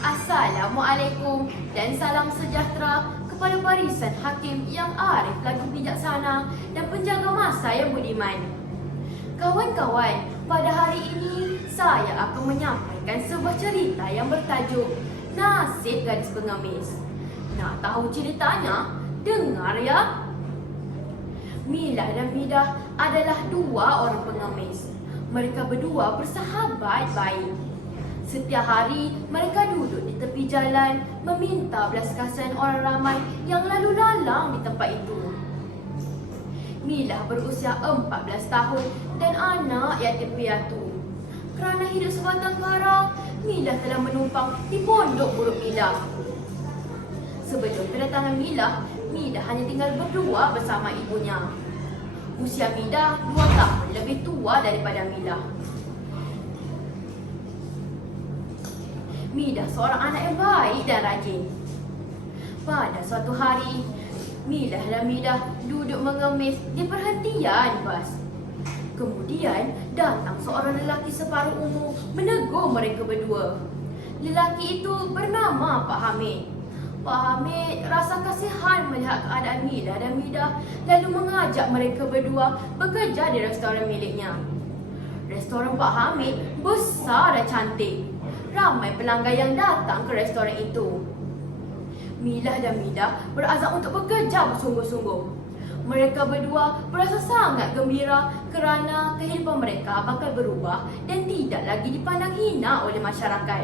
Assalamualaikum dan salam sejahtera kepada barisan hakim yang arif lagi bijaksana dan penjaga masa yang budiman. Kawan-kawan, pada hari ini saya akan menyampaikan sebuah cerita yang bertajuk Nasib Gadis Pengemis. Nak tahu ceritanya? Dengar ya. Milah dan Midah adalah dua orang pengemis. Mereka berdua bersahabat baik. Setiap hari mereka duduk di tepi jalan meminta belas kasihan orang ramai yang lalu lalang di tempat itu. Milah berusia 14 tahun dan anak yatim piatu. Kerana hidup sebatang kara, Milah telah menumpang di pondok buruk Milah. Sebelum kedatangan Milah, Midah hanya tinggal berdua bersama ibunya. Usia Midah 2 tahun lebih tua daripada Milah. Midah seorang anak yang baik dan rajin. Pada suatu hari, Milah dan Midah duduk mengemis di perhentian bas. Kemudian datang seorang lelaki separuh umur menegur mereka berdua. Lelaki itu bernama Pak Hamid. Pak Hamid rasa kasihan melihat keadaan Milah dan Midah lalu mengajak mereka berdua bekerja di restoran miliknya. Restoran Pak Hamid besar dan cantik. Ramai pelanggan yang datang ke restoran itu. Milah dan Midah berazam untuk bekerja bersungguh-sungguh. Mereka berdua berasa sangat gembira kerana kehidupan mereka bakal berubah dan tidak lagi dipandang hina oleh masyarakat.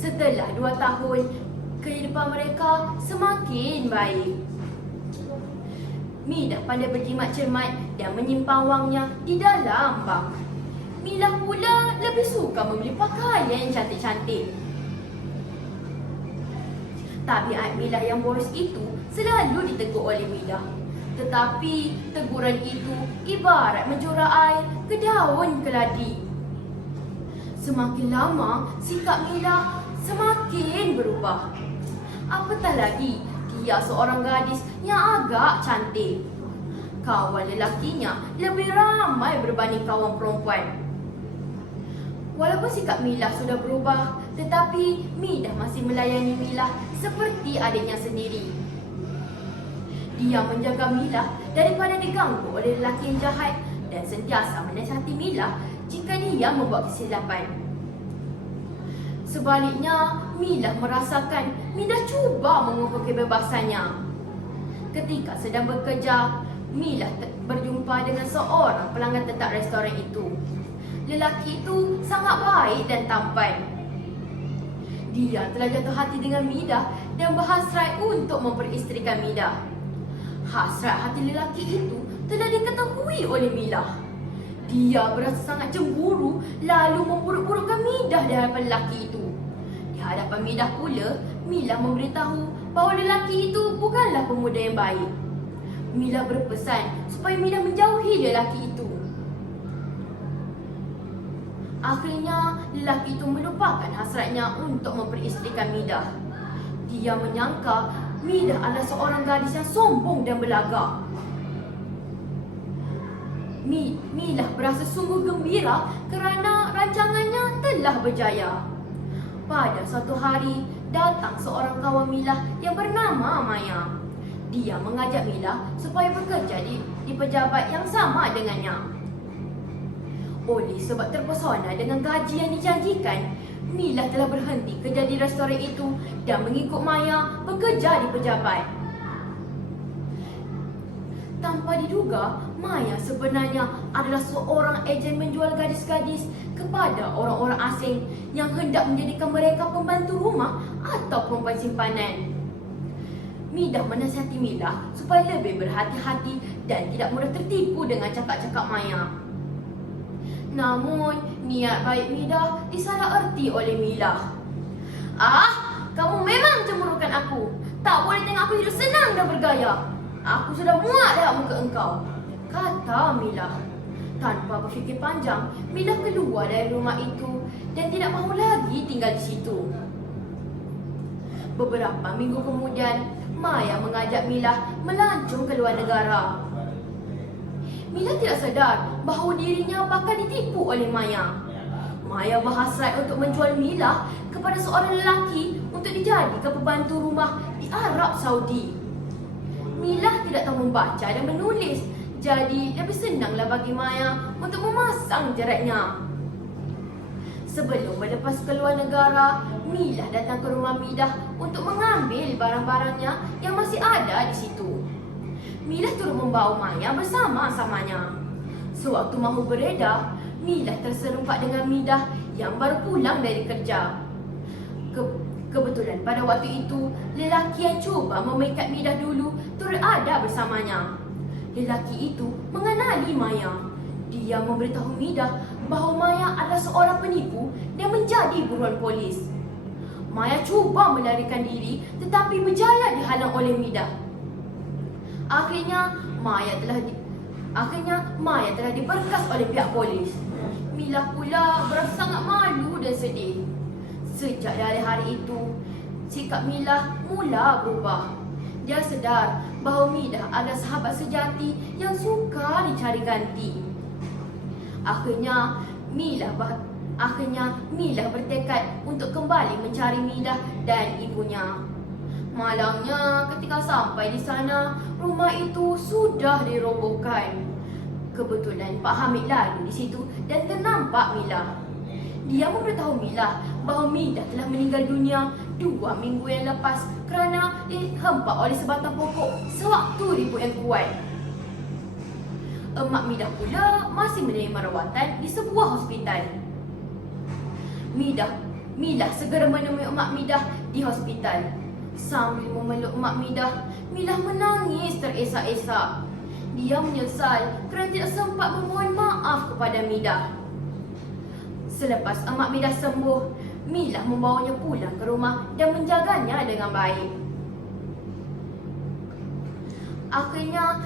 Setelah 2 tahun, kehidupan mereka semakin baik. Midah pandai berjimat cermat dan menyimpan wangnya di dalam bank. Milah pula lebih suka membeli pakaian yang cantik-cantik. Tabiat Milah yang boros itu selalu ditegur oleh Midah. Tetapi teguran itu ibarat menjurah air ke daun keladi. Semakin lama, sikap Milah semakin berubah. Apatah lagi, dia seorang gadis yang agak cantik. Kawan lelakinya lebih ramai berbanding kawan perempuan. Walaupun sikap Milah sudah berubah, tetapi Midah masih melayani Milah seperti adiknya sendiri. Dia menjaga Milah daripada diganggu oleh lelaki yang jahat dan sentiasa menasihati Milah jika dia membuat kesilapan. Sebaliknya, Milah merasakan Midah cuba mengukur kebebasannya. Ketika sedang bekerja, Milah berjumpa dengan seorang pelanggan tetap restoran itu. Lelaki itu sangat baik dan tampan. Dia telah jatuh hati dengan Midah dan berhasrat untuk memperisterikan Midah. Hasrat hati lelaki itu telah diketahui oleh Milah. Dia berasa sangat cemburu lalu memburuk-burukkan Midah di hadapan lelaki itu. Di hadapan Midah pula, Milah memberitahu bahawa lelaki itu bukanlah pemuda yang baik. Milah berpesan supaya Midah menjauhi lelaki itu. Akhirnya, lelaki itu melupakan hasratnya untuk memperisterikan Midah. Dia menyangka Midah adalah seorang gadis yang sombong dan belagak. Milah berasa sungguh gembira kerana rancangannya telah berjaya. Pada suatu hari, datang seorang kawan Milah yang bernama Maya. Dia mengajak Milah supaya bekerja di pejabat yang sama dengannya. Oleh sebab terpesona dengan gaji yang dijanjikan, Milah telah berhenti kerja di restoran itu dan mengikut Maya bekerja di pejabat. Tanpa diduga, Maya sebenarnya adalah seorang ejen menjual gadis-gadis kepada orang-orang asing yang hendak menjadikan mereka pembantu rumah atau perempuan simpanan. Midah menasihati Milah supaya lebih berhati-hati dan tidak mudah tertipu dengan cakap-cakap Maya. Namun, niat baik Midah disalaherti oleh Milah. Kamu memang cemburukan aku. Tak boleh tengok aku hidup senang dan bergaya. Aku sudah muak lihat muka engkau, kata Milah. Tanpa berfikir panjang, Milah keluar dari rumah itu dan tidak mahu lagi tinggal di situ. Beberapa minggu kemudian, Maya mengajak Milah melancong ke luar negara. Milah tidak sedar bahawa dirinya bakal ditipu oleh Maya. Maya berhasrat untuk menjual Milah ke kepada seorang lelaki untuk dijadikan pembantu rumah di Arab Saudi. Milah tidak tahu membaca dan menulis, jadi lebih senanglah bagi Maya untuk memasang jeratnya. Sebelum berlepas keluar negara, Milah datang ke rumah Midah untuk mengambil barang-barangnya yang masih ada di situ. Milah turut membawa Maya bersama-samanya. Sewaktu mahu beredar, Milah terserempak dengan Midah yang baru pulang dari kerja. Kebetulan pada waktu itu, lelaki yang cuba memikat Midah dulu turut ada bersamanya. Lelaki itu mengenali Maya. Dia memberitahu Midah bahawa Maya adalah seorang penipu dan menjadi buruan polis. Maya cuba melarikan diri tetapi berjaya dihalang oleh Midah. Akhirnya Maya telah diberkas oleh pihak polis. Milah pula berasa sangat malu dan sedih. Sejak dari hari itu, sikap Milah mula berubah. Dia sedar bahawa Midah adalah sahabat sejati yang suka dicari ganti. Akhirnya Milah bertekad untuk kembali mencari Midah dan ibunya. Malangnya ketika sampai di sana, rumah itu sudah dirobohkan. Kebetulan Pak Hamid lalu di situ dan ternampak Milah. Dia memberitahu Milah bahawa Midah telah meninggal dunia 2 minggu yang lepas kerana dihempak oleh sebatang pokok sewaktu ribut yang kuat. Emak Midah pula masih menerima rawatan di sebuah hospital. Milah segera menemui emak Midah di hospital. Sambil memeluk emak Midah, Milah menangis teresak-esak. Dia menyesal kerana tidak sempat memohon maaf kepada Midah. Selepas emak Midah sembuh, Milah membawanya pulang ke rumah dan menjaganya dengan baik. Akhirnya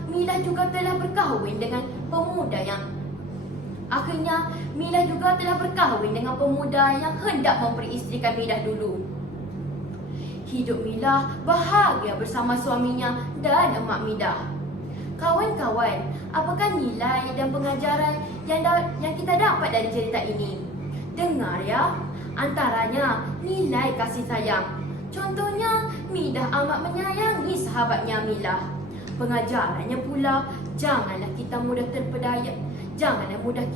Milah juga telah berkahwin dengan pemuda yang hendak memperistrikan Midah dulu. Hidup Milah bahagia bersama suaminya dan emak Midah. Kawan-kawan, apakah nilai dan pengajaran yang kita dapat dari cerita ini? Dengar ya, antaranya nilai kasih sayang. Contohnya, Midah amat menyayangi sahabatnya Milah. Pengajarannya pula, janganlah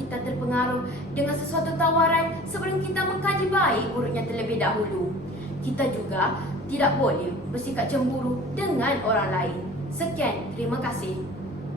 kita terpengaruh dengan sesuatu tawaran sebelum kita mengkaji baik buruknya terlebih dahulu. Kita juga tidak boleh bersikap cemburu dengan orang lain. Sekian, terima kasih.